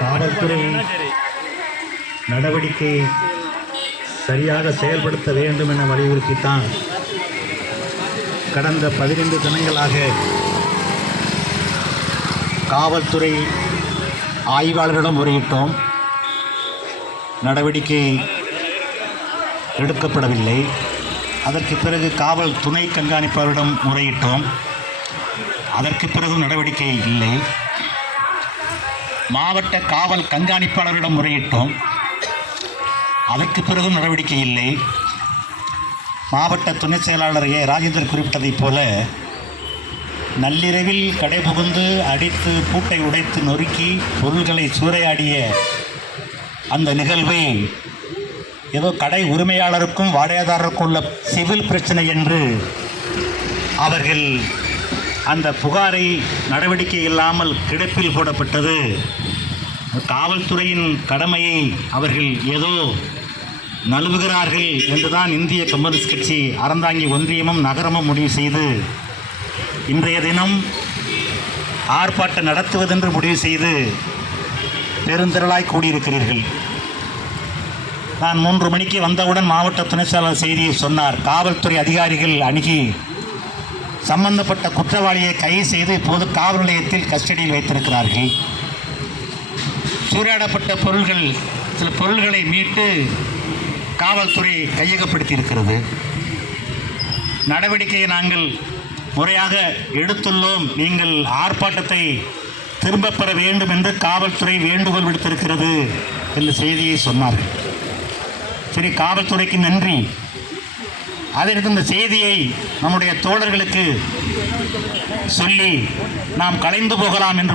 காவல்துறை நடவடிக்கை சரியாக செயல்படுத்த வேண்டும் என வலியுறுத்தித்தான் கடந்த 15 தினங்களாக காவல்துறை ஆய்வாளரிடம் முறையிட்டோம். நடவடிக்கை எடுக்கப்படவில்லை. அதற்கு பிறகு காவல் துணை கண்காணிப்பாளரிடம் முறையிட்டோம். அதற்கு பிறகு நடவடிக்கை இல்லை. மாவட்ட காவல் கண்காணிப்பாளரிடம் முறையிட்டோம். அதற்கு பிறகு நடவடிக்கை இல்லை. மாவட்ட துணை செயலாளர் ராஜேந்தர் குறிப்பிட்டதைப் போல நள்ளிரவில் கடை புகுந்து அடித்து பூட்டை உடைத்து நொறுக்கி பொருள்களை சூறையாடிய அந்த நிகழ்வை ஏதோ கடை உரிமையாளருக்கும் வாடகைதாரருக்கும் உள்ள சிவில் பிரச்சனை என்று அவர்கள் அந்த புகாரை நடவடிக்கை இல்லாமல் கிடப்பில் போடப்பட்டது. காவல்துறையின் கடமையை அவர்கள் ஏதோ நழுவுகிறார்கள் என்றுதான் இந்திய கம்யூனிஸ்ட் கட்சி அறந்தாங்கி ஒன்றியமும் நகரமும் முடிவு செய்து இன்றைய தினம் ஆர்ப்பாட்டம் நடத்துவதென்று முடிவு செய்து பெருந்திரளாய் கூடியிருக்கிறீர்கள். நான் 3 மணிக்கு வந்தவுடன் மாவட்ட துணை செயலாளர் செய்தியை சொன்னார். காவல்துறை அதிகாரிகள் அணுகி சம்பந்தப்பட்ட குற்றவாளியை கைது செய்து இப்போது காவல் நிலையத்தில் கஸ்டடியில் வைத்திருக்கிறார்கள். சூறையாடப்பட்ட பொருள்கள் சில பொருள்களை மீட்டு காவல்துறை கையகப்படுத்தி இருக்கிறது. நடவடிக்கையை நாங்கள் முறையாக எடுத்துள்ளோம். நீங்கள் ஆர்ப்பாட்டத்தை திரும்பப் பெற வேண்டும் என்று காவல்துறை வேண்டுகோள் விடுத்திருக்கிறது என்ற செய்தியை சொன்னார்கள். சரி, காவல்துறைக்கு நன்றி. அதற்கு இந்த செய்தியை நம்முடைய தோழர்களுக்கு சொல்லி நாம் கலைந்து போகலாம் என்று